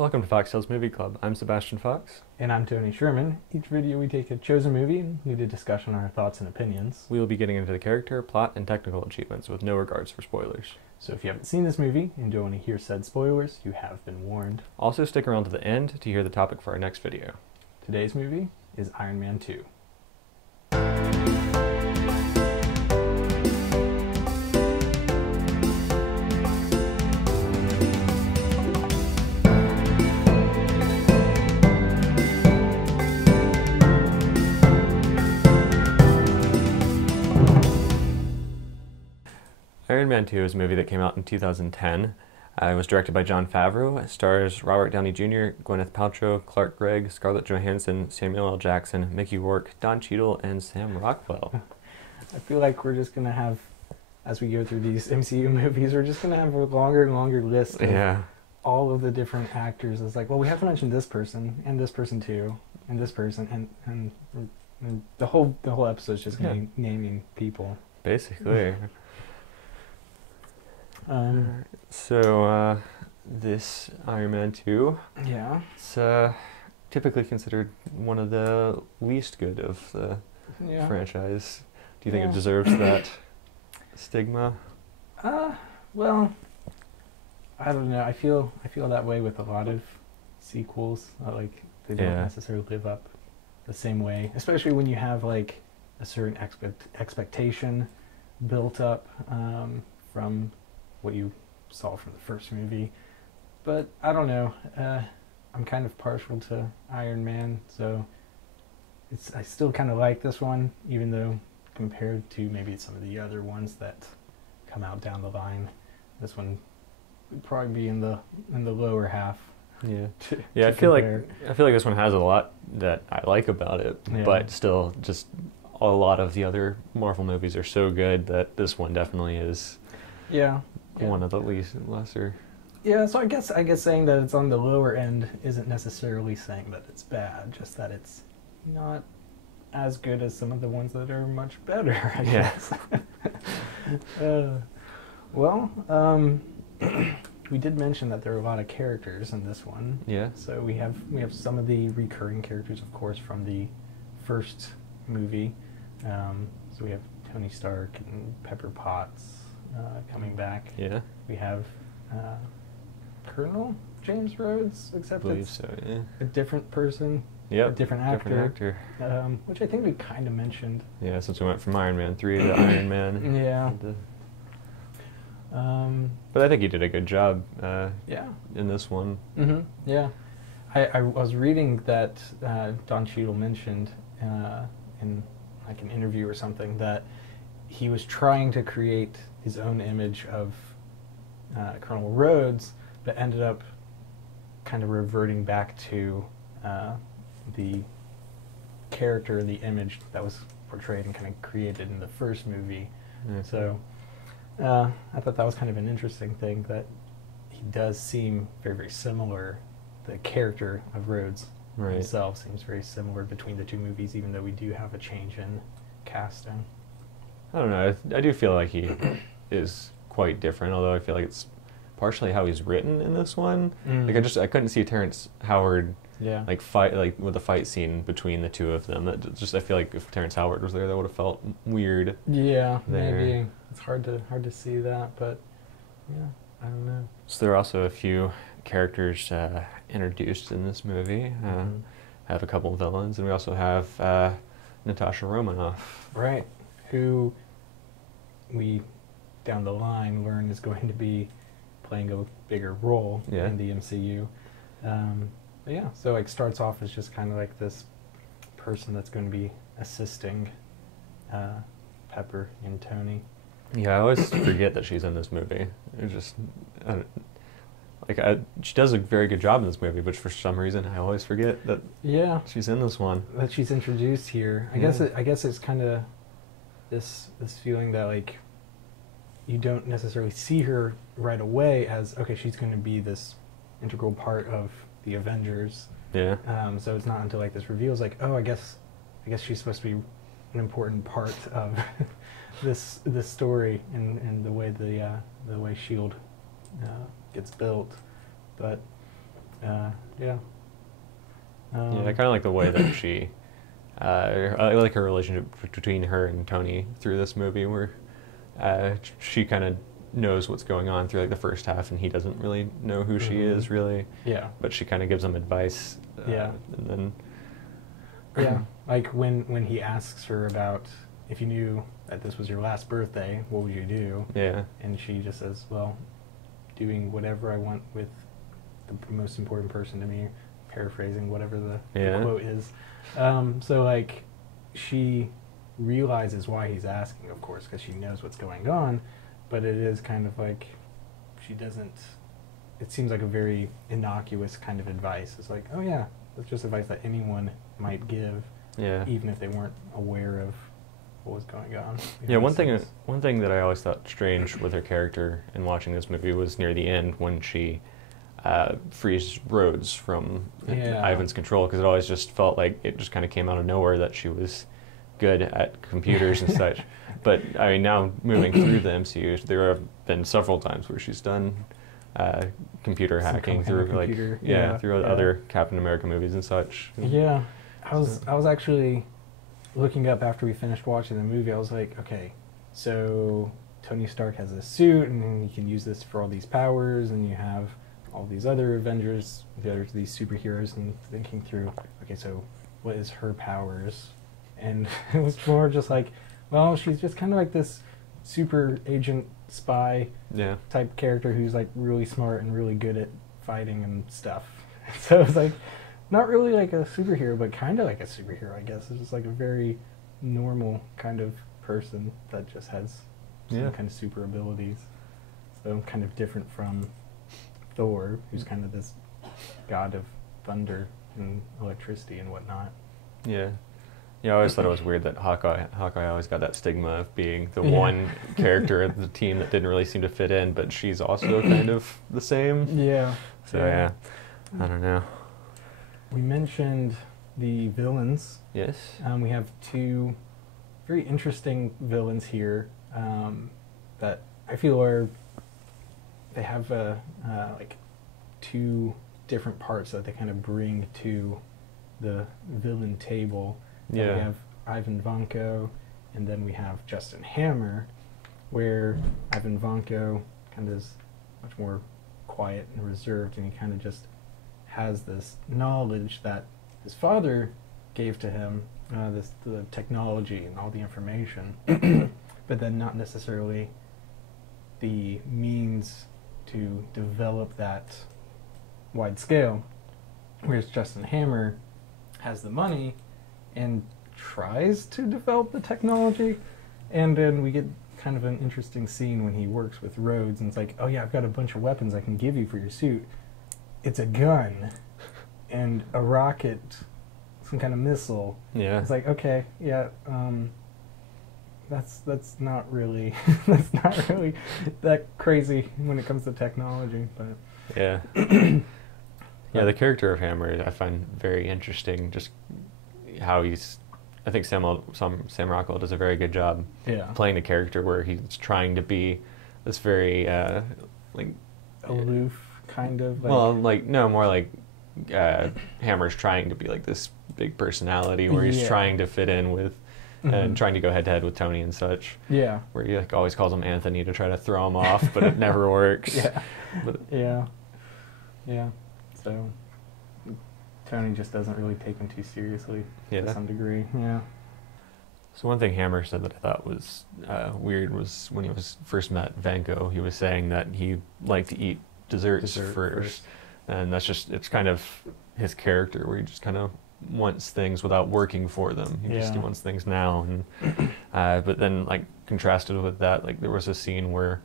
Welcome to FoxTales Movie Club. I'm Sebastian Fox. And I'm Tony Sherman. Each video we take a chosen movie and lead a discussion on our thoughts and opinions. We will be getting into the character, plot, and technical achievements with no regards for spoilers. So if you haven't seen this movie and don't want to hear said spoilers, you have been warned. Also stick around to the end to hear the topic for our next video. Today's movie is Iron Man 2. Iron Man 2 is a movie that came out in 2010. It was directed by Jon Favreau. It stars Robert Downey Jr., Gwyneth Paltrow, Clark Gregg, Scarlett Johansson, Samuel L. Jackson, Mickey Rourke, Don Cheadle, and Sam Rockwell. I feel like we're just going to have, as we go through these MCU movies, we're just going to have a longer and longer list of all of the different actors. It's like, well, we have to mention this person, and this person too, and this person, and the whole episode's just naming people. Basically. This Iron Man 2, it's typically considered one of the least good of the franchise. Do you think it deserves that stigma? Well, I don't know. I feel that way with a lot of sequels. Like they don't necessarily live up the same way, especially when you have like a certain expectation built up from what you saw from the first movie. But I don't know. I'm kind of partial to Iron Man, so I still kind of like this one, even though compared to maybe some of the other ones that come out down the line, this one would probably be in the lower half. I feel like this one has a lot that I like about it, but still, just a lot of the other Marvel movies are so good that this one definitely is. One of the lesser. Yeah, so I guess saying that it's on the lower end isn't necessarily saying that it's bad, just that it's not as good as some of the ones that are much better, I guess. We did mention that there are a lot of characters in this one. Yeah. So we have some of the recurring characters, of course, from the first movie. So we have Tony Stark and Pepper Potts coming back. Yeah. We have Colonel James Rhodes, except it's a different person. Yep. A different actor. Which I think we kind of mentioned. Yeah, since we went from Iron Man 3 to Iron Man. Yeah. But I think he did a good job in this one. Mm-hmm. Yeah. I was reading that Don Cheadle mentioned in like an interview or something that he was trying to create his own image of Colonel Rhodes, but ended up kind of reverting back to the character, the image that was portrayed and kind of created in the first movie. Mm-hmm. So I thought that was kind of an interesting thing, that he does seem very, very similar. The character of Rhodes himself seems very similar between the two movies, even though we do have a change in casting. I don't know. I do feel like he is quite different, although I feel like it's partially how he's written in this one. Like I couldn't see Terrence Howard fight with the fight scene between the two of them. I feel like if Terrence Howard was there, that would have felt weird. Yeah, maybe it's hard to see that, but I don't know. So there are also a few characters introduced in this movie. Have a couple of villains, and we also have Natasha Romanoff, who we down the line learn is going to be playing a bigger role in the MCU. So it starts off as just kind of like this person that's going to be assisting Pepper and Tony. Yeah, I always forget that she's in this movie. She does a very good job in this movie, but for some reason I always forget that she's in this one. That she's introduced here. I guess it's kind of this feeling that like you don't necessarily see her right away as she's going to be this integral part of the Avengers. Yeah. So it's not until like this reveals like, I guess she's supposed to be an important part of this story and the way the way SHIELD gets built. But Yeah. Yeah, I kind of like the way that I like her relationship between her and Tony through this movie, where she kind of knows what's going on through like the first half, and he doesn't really know who she is really. Yeah. But she kind of gives him advice. Yeah. And then. Yeah, like when he asks her about if you knew that this was your last birthday, what would you do? Yeah. And she just says, well, doing whatever I want with the most important person to me, paraphrasing whatever the quote is. So like she realizes why he's asking, of course, because she knows what's going on, but it is kind of like she doesn't, it seems like a very innocuous kind of advice. It's like, oh yeah, that's just advice that anyone might give, even if they weren't aware of what was going on. Yeah, one thing that I always thought strange with her character in watching this movie was near the end when she frees Rhodes from Ivan's control, because it always just felt like it just kind of came out of nowhere that she was good at computers and such. But I mean, now moving through the MCU, there have been several times where she's done computer hacking through through other Captain America movies and such. Yeah, I was actually looking up after we finished watching the movie. I was like, okay, so Tony Stark has a suit, and he can use this for all these powers, and you have all these other Avengers, these superheroes, and thinking through, okay, so what is her powers? And it was more just like, well, she's just kind of like this super agent spy type character who's like really smart and really good at fighting and stuff. So it's like not really like a superhero, but kind of like a superhero, I guess. It's just like a very normal kind of person that just has some kind of super abilities. So kind of different from Thor, who's kind of this god of thunder and electricity and whatnot. Yeah. Yeah, I always thought it was weird that Hawkeye always got that stigma of being the one character of the team that didn't really seem to fit in, but she's also kind of the same. Yeah. So I don't know. We mentioned the villains. Yes. We have two very interesting villains here that I feel they have like two different parts that they kind of bring to the villain table. Yeah. We have Ivan Vanko, and then we have Justin Hammer, where Ivan Vanko kind of is much more quiet and reserved, and he kind of just has this knowledge that his father gave to him, the technology and all the information, but then not necessarily the means to develop that wide scale. Whereas Justin Hammer has the money and tries to develop the technology, and then we get kind of an interesting scene when he works with Rhodes, and it's like, oh yeah, I've got a bunch of weapons I can give you for your suit. It's a gun and a rocket, some kind of missile. Yeah. It's like, okay, that's not really that crazy when it comes to technology, but yeah. Yeah, the character of Hammer I find very interesting, just how I think Sam Rockwell does a very good job playing the character where he's trying to be this very like aloof kind of. More like Hammer's trying to be like this big personality where he's trying to fit in with and trying to go head to head with Tony and such. Yeah, where he like always calls him Anthony to try to throw him off, but it never works. So Tony just doesn't really take him too seriously to some degree. Yeah. So one thing Hammer said that I thought was weird was when he was first met Vanko, he was saying that he liked to eat desserts first. And it's kind of his character where he just kind of wants things without working for them. He wants things now. And but then like contrasted with that, like there was a scene where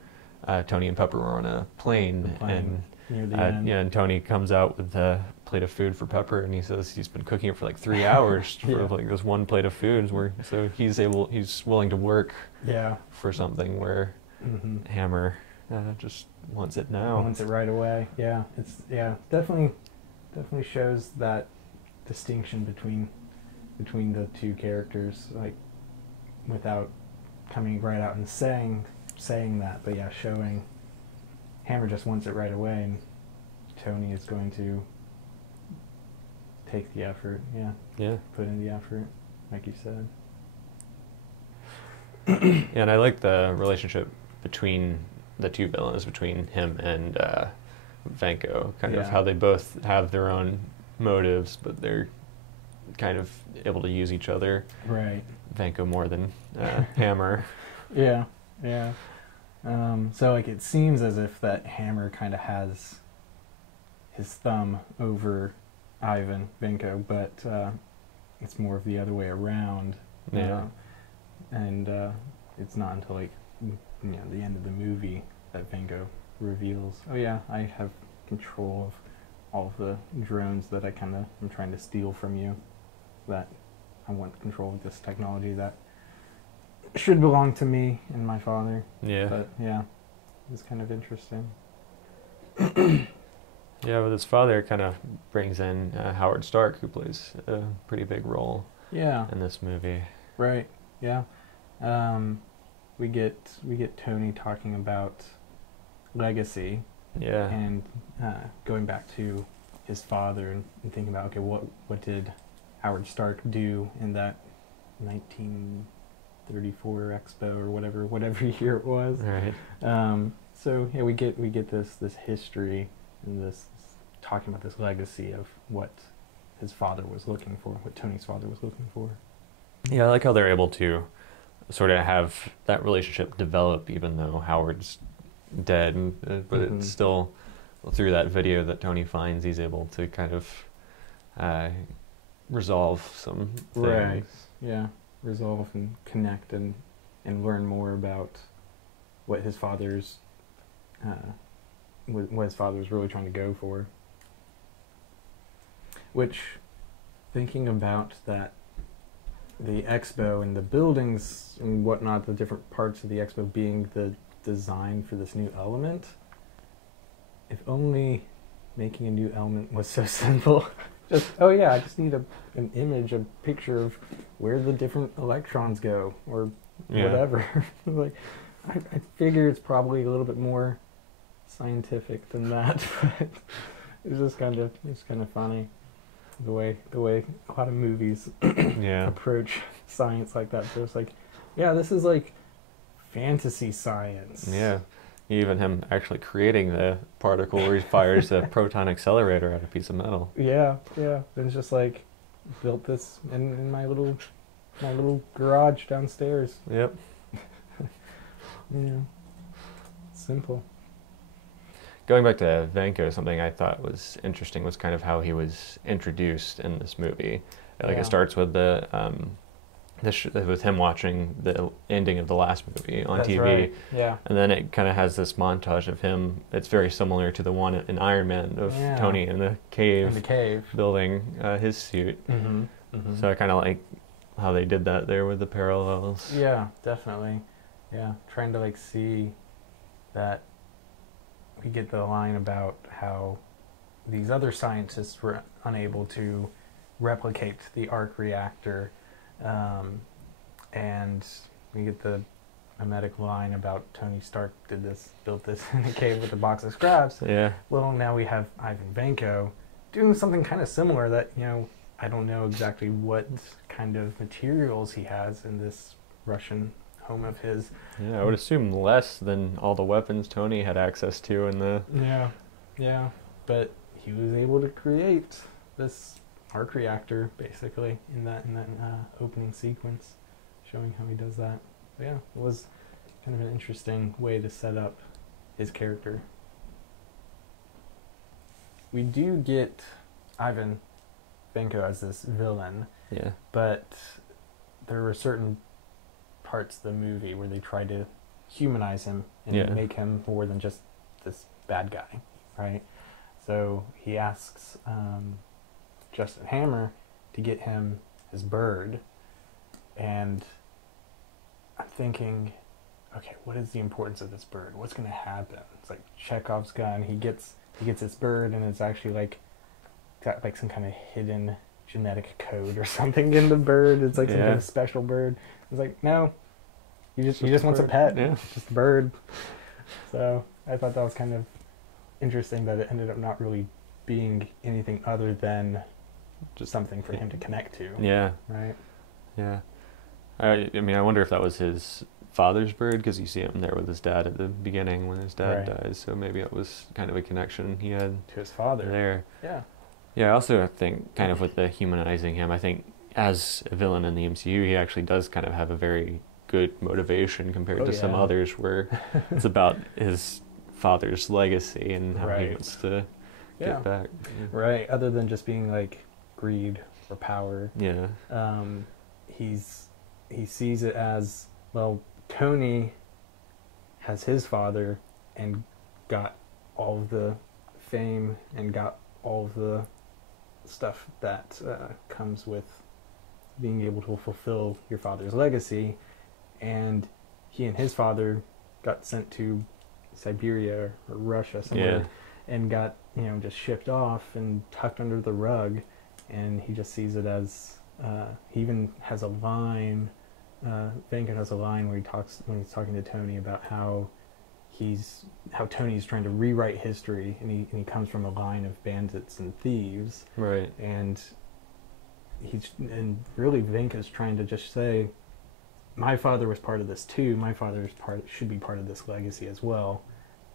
Tony and Pepper were on a plane and and Tony comes out with a plate of food for Pepper, and he says he's been cooking it for like 3 hours for like this one plate of food. So he's willing to work for something where Hammer just wants it now. Wants it right away. Yeah, it's definitely shows that distinction between the two characters, like without coming right out and saying that, but showing Hammer just wants it right away, and Tony is going to take the effort. Yeah. Yeah. Put in the effort, like you said. Yeah, and I like the relationship between the two villains, between him and Vanko, kind of how they both have their own motives, but they're kind of able to use each other. Right. Vanko more than Hammer. Yeah, yeah. So like it seems as if that Hammer kind of has his thumb over Ivan Vanko, but it's more of the other way around. Yeah. And it's not until like the end of the movie that Vanko reveals, oh yeah, I have control of all of the drones that I'm trying to steal from you. That I want control of this technology that should belong to me and my father. Yeah. But yeah, it's kind of interesting. Yeah, with his father, kind of brings in Howard Stark, who plays a pretty big role. Yeah. In this movie. Right. Yeah. We get Tony talking about legacy. Yeah. And going back to his father and thinking about, okay, what did Howard Stark do in that 1934 Expo or whatever year it was. Right. So yeah, we get this history and this talking about this legacy of what his father was looking for, what Tony's father was looking for. Yeah, I like how they're able to sort of have that relationship develop, even though Howard's dead, but it's still through that video that Tony finds, he's able to kind of resolve some things. Right. Yeah. Resolve and connect and learn more about what his father's what his father was really trying to go for. Which, thinking about that, the expo and the buildings and whatnot, the different parts of the expo being the design for this new element. If only making a new element was so simple. Just, oh yeah, I just need an image, a picture of where the different electrons go, or whatever. Like, I figure it's probably a little bit more scientific than that, but it's kind of funny the way a lot of movies approach science like that. So it's like, yeah, this is like fantasy science. Yeah. Even him actually creating the particle where he fires a proton accelerator at a piece of metal. Yeah. It's just like, built this in my little garage downstairs. Yep. Yeah. Simple. Going back to Vanko, something I thought was interesting was kind of how he was introduced in this movie. Like it starts with with him watching the ending of the last movie on TV. Right. Yeah. And then it kind of has this montage of him. It's very similar to the one in Iron Man of Tony in the cave, building his suit. So I kind of like how they did that there with the parallels. Yeah, definitely. Yeah, trying to like see that we get the line about how these other scientists were unable to replicate the arc reactor. And we get the mimetic line about Tony Stark built this in a cave with a box of scraps. Yeah. Well, now we have Ivan Vanko doing something kind of similar that, I don't know exactly what kind of materials he has in this Russian home of his. Yeah, I would assume less than all the weapons Tony had access to in the... Yeah. But he was able to create this arc reactor, basically, in that opening sequence, showing how he does that. But yeah, it was kind of an interesting way to set up his character. We do get Ivan Vanko as this villain, but there were certain parts of the movie where they tried to humanize him and make him more than just this bad guy, right? So he asks Justin Hammer to get him his bird, and I'm thinking, okay, what is the importance of this bird? What's going to happen? It's like Chekhov's gun. He gets this bird, and it's actually like got like some kind of hidden genetic code or something in the bird. It's like some kind of special bird. It's like, no, he just wants a pet. Yeah. It's just a bird. So I thought that was kind of interesting that it ended up not really being anything other than just something for him to connect to. Yeah. Right. Yeah. I mean, I wonder if that was his father's bird, because you see him there with his dad at the beginning when his dad dies. So maybe it was kind of a connection he had to his father there. Yeah. Yeah. I also think kind of with the humanizing him, I think as a villain in the MCU, he actually does kind of have a very good motivation compared to some others where it's about his father's legacy and how he wants to get back. Right. Other than just being like greed or power. Yeah. He sees it as, well, Tony has his father and got all of the fame and got all of the stuff that comes with being able to fulfill your father's legacy, and he and his father got sent to Siberia or Russia somewhere and got, just shipped off and tucked under the rug, and he just sees it as he even has a line. Venkat has a line where when he's talking to Tony about how Tony's trying to rewrite history, and he comes from a line of bandits and thieves, right? And really Venkat's trying to just say, my father was part of this too. My father's should be part of this legacy as well.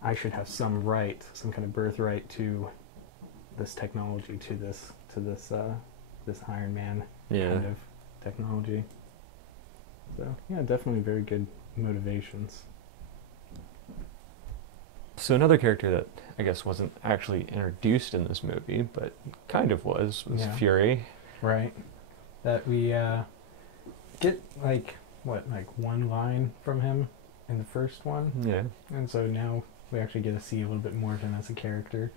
I should have some right, some kind of birthright to this technology, to this Iron Man kind of technology. So yeah, definitely very good motivations. So another character that I guess wasn't actually introduced in this movie, but kind of was Fury. Right. That we get like one line from him in the first one. Yeah. And so now we actually get to see a little bit more of him as a character,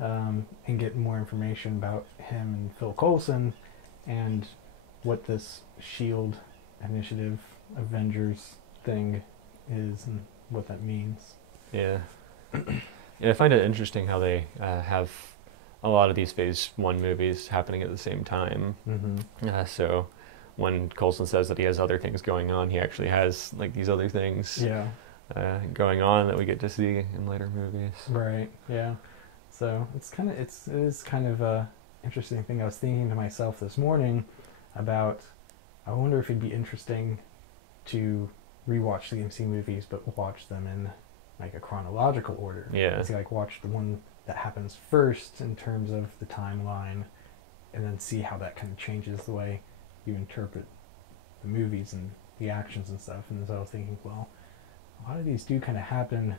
and get more information about him and Phil Coulson and what this SHIELD Initiative Avengers thing is and what that means. Yeah. I find it interesting how they have a lot of these Phase 1 movies happening at the same time. Mm-hmm. So when Coulson says that he has other things going on, he actually has like these other things going on that we get to see in later movies. Right. Yeah. So it is kind of a interesting thing. I was thinking to myself this morning about, I wonder if it'd be interesting to rewatch the MC movies, but watch them in like a chronological order. Yeah. See, like watch the one that happens first in terms of the timeline, and then see how that kind of changes the way you interpret the movies and the actions and stuff. And so I was thinking, well, a lot of these do kind of happen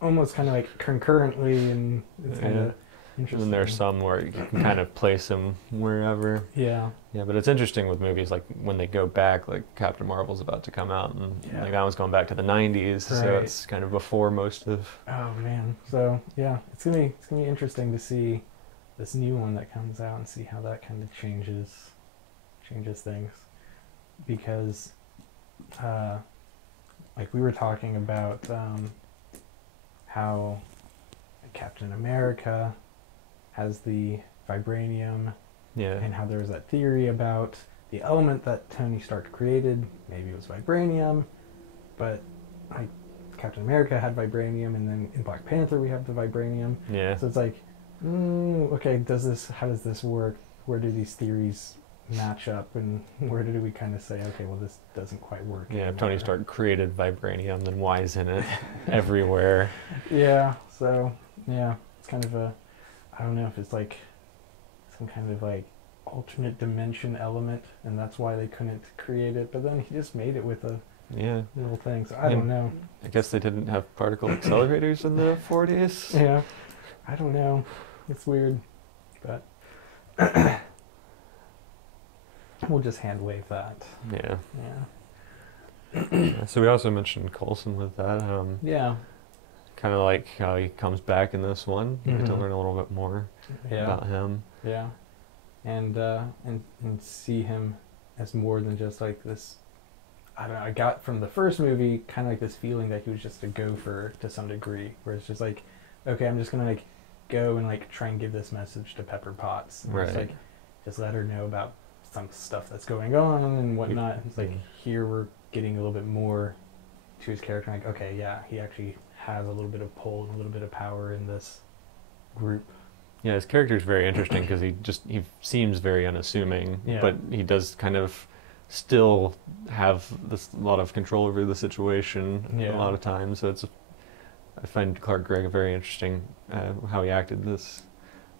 almost kind of like concurrently, and it's kind of interesting. And there's some where you can kind of place them wherever. Yeah. Yeah, but it's interesting with movies like when they go back, like Captain Marvel's about to come out, and like that one's going back to the 90s, so it's kind of before most of. Oh man, so yeah, it's gonna be interesting to see this new one that comes out and see how that kind of changes things, because like we were talking about how Captain America has the vibranium, and how there was that theory about the element that Tony Stark created. Maybe it was vibranium, but like Captain America had vibranium, and then in Black Panther we have the vibranium. Yeah. So it's like, okay, how does this work? Where do these theories match up, and where do we kind of say, okay, well, this doesn't quite work? Yeah, if Tony Stark created vibranium, then why isn't it everywhere? Yeah, so, yeah, it's kind of a, I don't know if it's like some kind of like alternate dimension element, and that's why they couldn't create it, but then he just made it with a little thing, so I don't know. I guess they didn't have particle accelerators in the 40s? Yeah, I don't know. It's weird, but we'll just hand wave that. Yeah. Yeah. So we also mentioned Coulson with that. Kind of like how he comes back in this one. You get to learn a little bit more about him. Yeah. And see him as more than just like this. I don't know. I got from the first movie kind of like this feeling that he was just a gopher to some degree, where it's just like, okay, I'm just gonna like go and like try and give this message to Pepper Potts. And just let her know about some stuff that's going on and whatnot. It's like here we're getting a little bit more to his character. Like, okay, yeah, he actually has a little bit of pull and a little bit of power in this group. Yeah, his character is very interesting because he seems very unassuming, but he does kind of still have a lot of control over the situation a lot of times. So I find Clark Gregg very interesting, how he acted this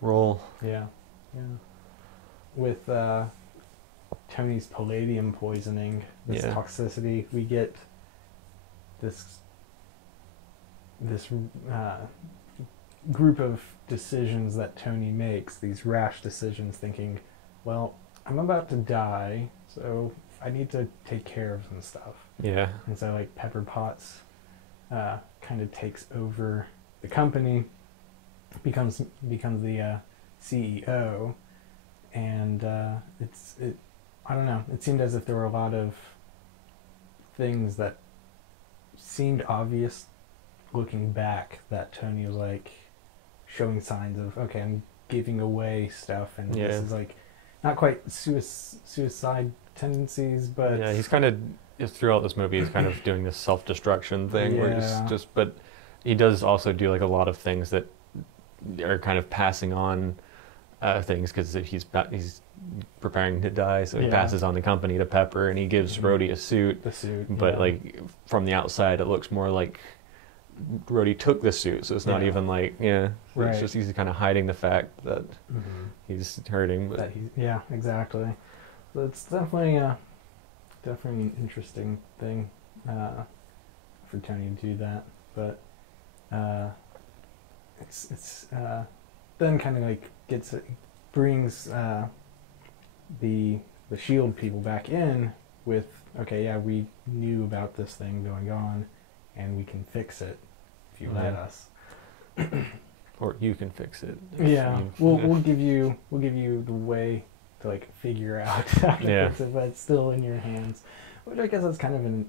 role. Yeah, yeah. With Tony's palladium poisoning, this toxicity, we get this group of decisions that Tony makes, these rash decisions, thinking, well, I'm about to die, so I need to take care of some stuff. Yeah. And so, like, Pepper Potts kind of takes over the company, becomes the CEO, and I don't know, it seemed as if there were a lot of things that seemed obvious looking back that Tony was like showing signs of, okay, I'm giving away stuff, and this is like not quite suicide tendencies, but yeah, he's kind of throughout this movie he's kind of doing this self-destruction thing where he's just, but he does also do like a lot of things that are kind of passing on things, because he's preparing to die, so he passes on the company to Pepper, and he gives Rhodey the suit, but like from the outside it looks more like Rhodey took the suit, so it's not even like it's just he's kind of hiding the fact that he's hurting, but exactly. So it's definitely an interesting thing for Tony to do that, but it's then kind of like brings the SHIELD people back in with, okay, yeah, we knew about this thing going on, and we can fix it if you let us. Or you can fix it. We'll give you the way to like figure out how to fix it, but it's still in your hands. Which I guess that's kind of an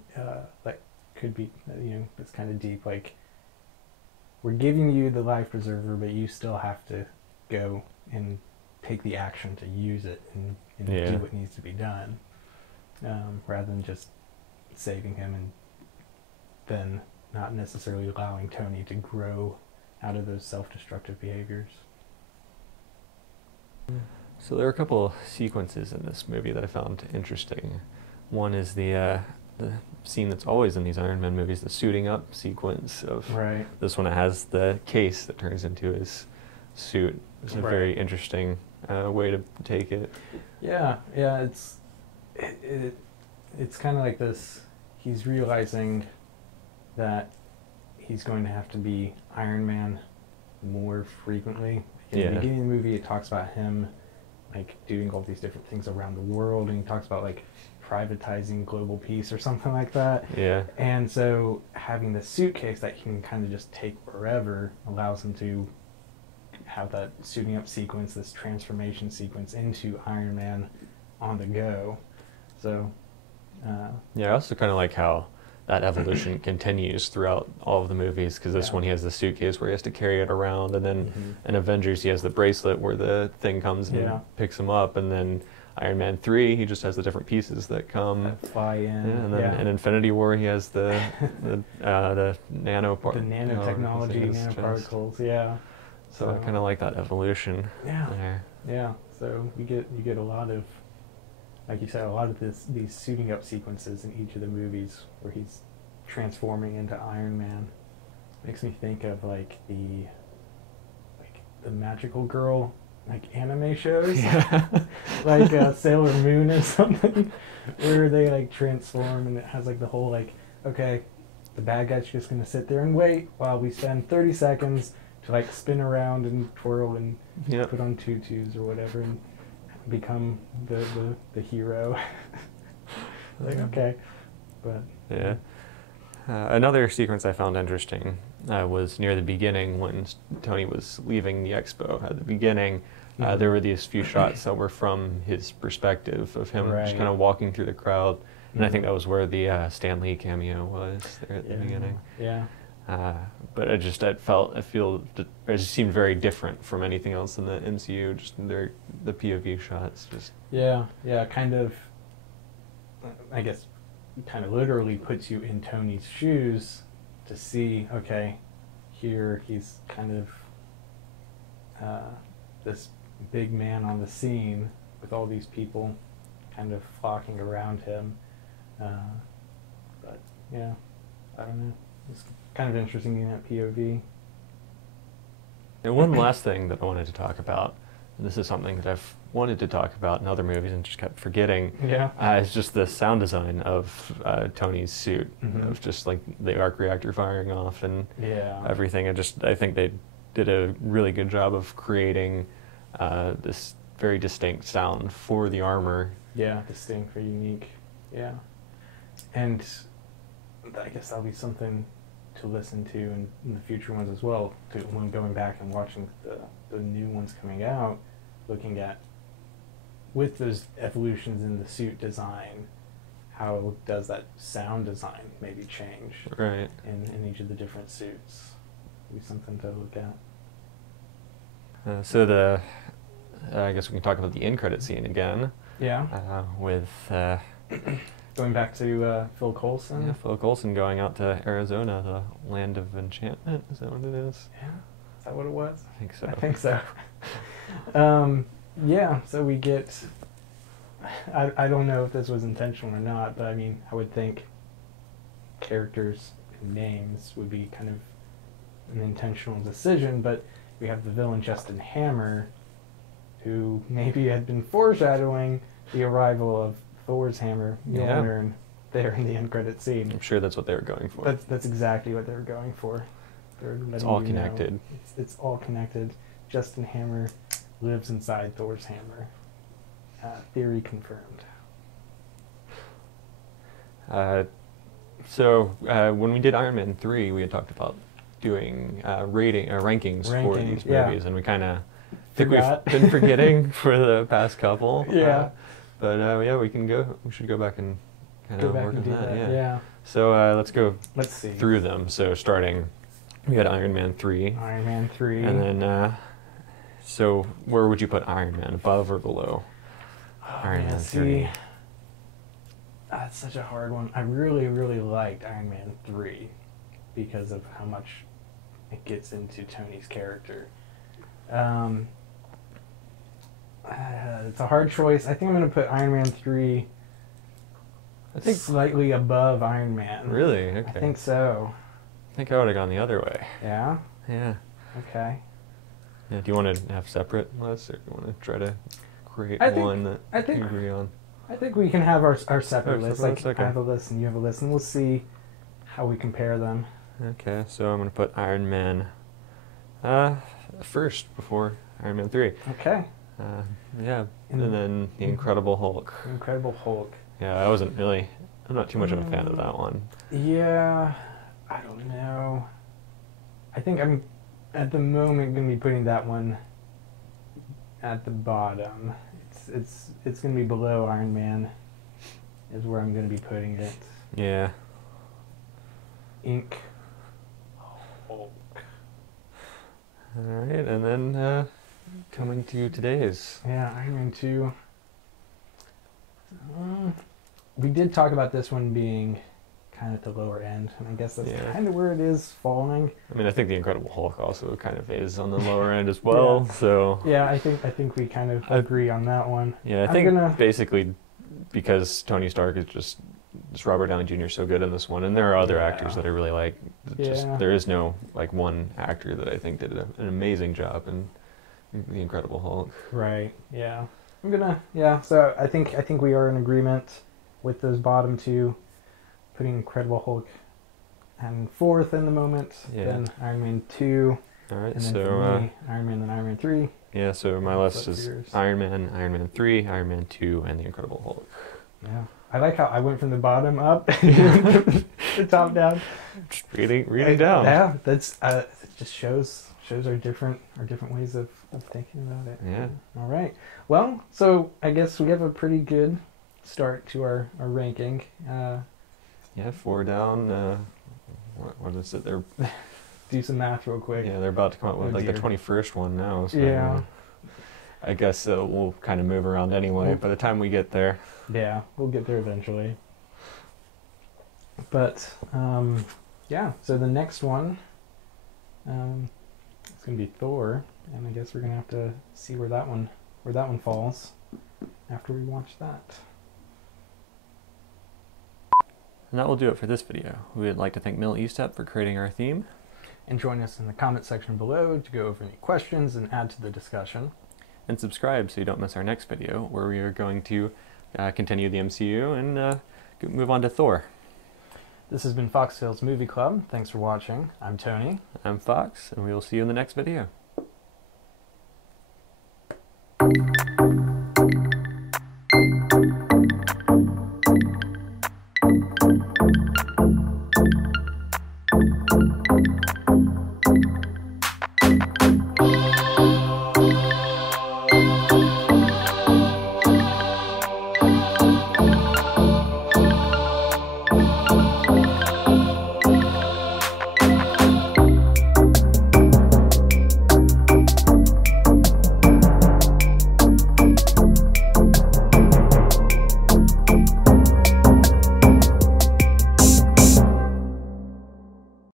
like could be it's kind of deep. Like, we're giving you the life preserver, but you still have to go and take the action to use it and do what needs to be done, rather than just saving him and then not necessarily allowing Tony to grow out of those self-destructive behaviors. So there are a couple sequences in this movie that I found interesting. One is the scene that's always in these Iron Man movies, the suiting up sequence of this one. It has the case that turns into his suit. It's a very interesting way to take it. Yeah, it's kind of like this. He's realizing that he's going to have to be Iron Man more frequently. In the beginning of the movie, it talks about him like doing all these different things around the world, and he talks about like privatizing global peace or something like that. Yeah. And so having this suitcase that he can kind of just take wherever allows him to have that suiting up sequence, this transformation sequence into Iron Man on the go. So I also kind of like how that evolution continues throughout all of the movies, because this one he has the suitcase where he has to carry it around, and then in Avengers he has the bracelet where the thing comes and picks him up, and then Iron Man 3 he just has the different pieces that come that fly in, and then in Infinity War he has the nanotechnology, nanoparticles. So I kind of like that evolution there. So you get a lot of, like you said, a lot of these suiting up sequences in each of the movies where he's transforming into Iron Man. Makes me think of like the Magical Girl anime shows, like Sailor Moon or something, where they like transform, and it has like the whole like, okay, the bad guy's just gonna sit there and wait while we spend 30 seconds to like spin around and twirl and put on tutus or whatever and become the hero. Like, okay, but another sequence I found interesting was near the beginning when Tony was leaving the expo. At the beginning, there were these few shots that were from his perspective of him just kind of walking through the crowd, and I think that was where the Stan Lee cameo was there at the beginning. But it just it seemed very different from anything else in the MCU. Just the POV shots, just kind of, I guess, kind of literally puts you in Tony's shoes to see, okay, here he's kind of this big man on the scene with all these people kind of flocking around him. But yeah, I don't know. It's kind of interesting in that POV. And one last thing that I wanted to talk about, and this is something that I've wanted to talk about in other movies and just kept forgetting, is just the sound design of Tony's suit. Mm-hmm. Of just like the arc reactor firing off and everything. I think they did a really good job of creating this very distinct sound for the armor. Yeah, distinct, very unique. Yeah. And I guess that'll be something to listen to in the future ones as well, when going back and watching the new ones coming out, looking at, with those evolutions in the suit design, how does that sound design maybe change right in each of the different suits. It'll be something to look at. So I guess we can talk about the end credit scene again. Yeah. With going back to Phil Coulson. Yeah, Phil Coulson going out to Arizona, the land of enchantment. Is that what it is? Yeah. Is that what it was? I think so. I think so. Yeah, so we get, I don't know if this was intentional or not, but I mean, I would think characters and names would be kind of an intentional decision, but we have the villain Justin Hammer, who maybe had been foreshadowing the arrival of Thor's hammer, Mjolnir, there in the end credit scene. I'm sure that's what they were going for. That's exactly what they were going for. It's all connected. It's all connected. Justin Hammer lives inside Thor's hammer. Theory confirmed. So when we did Iron Man 3, we had talked about doing rankings for these movies, and we kind of think we've been forgetting for the past couple. Yeah. But yeah, we should go back and kind of work on that. Yeah. So let's see through them. So starting, we had Iron Man 3. Iron Man 3. And then, so where would you put Iron Man, above or below Iron Man 3? That's such a hard one. I really, really liked Iron Man 3 because of how much it gets into Tony's character. It's a hard choice. I think I'm going to put Iron Man 3 slightly above Iron Man. Really? Okay. I think so. I think I would have gone the other way. Yeah? Yeah. Okay. Yeah, do you want to have separate lists, or do you want to try to create one that you agree on? I think we can have our separate lists. Like, okay. I have a list and you have a list, and we'll see how we compare them. Okay, so I'm going to put Iron Man first before Iron Man 3. Okay. Yeah, and then The Incredible Hulk. Incredible Hulk. Yeah, I'm not too much of a fan of that one. Yeah, I don't know. I think I'm, at the moment, going to be putting that one at the bottom. It's going to be below Iron Man, is where I'm going to be putting it. Yeah. Hulk. Alright, and then coming to today's. Yeah, Iron Man 2. We did talk about this one being kind of at the lower end, and I guess that's kind of where it is falling. I mean, I think The Incredible Hulk also kind of is on the lower end as well. So yeah, I think we kind of agree on that one. Yeah, I think basically because Tony Stark is just Robert Downey Jr. is so good in this one, and there are other actors that I really like. There is no like one actor that I think did an amazing job in The Incredible Hulk. Right. Yeah. So I think we are in agreement with those bottom two, putting Incredible Hulk and fourth in the moment. Yeah. Then Iron Man 2. All right. And then for me, Iron Man, then Iron Man 3. Yeah. So my list is Iron Man 3, Iron Man 2, and The Incredible Hulk. Yeah. I like how I went from the bottom up to the top down. Just reading down. Yeah, that's it. Just shows our different ways of thinking about it. Yeah. All right. Well, so I guess we have a pretty good start to our ranking. Yeah, 4 down. What is it? They're do some math real quick. Yeah, they're about to come up with the 21st one now. So yeah. I guess we'll kind of move around anyway by the time we get there. Yeah, we'll get there eventually. But, yeah, so the next one, it's going to be Thor. And I guess we're gonna have to see where that one falls after we watch that. And that will do it for this video. We would like to thank Mill Estep for creating our theme. And join us in the comment section below to go over any questions and add to the discussion. And subscribe so you don't miss our next video, where we are going to continue the MCU and move on to Thor. This has been FoxTales Movie Club. Thanks for watching. I'm Tony. I'm Fox, and we will see you in the next video.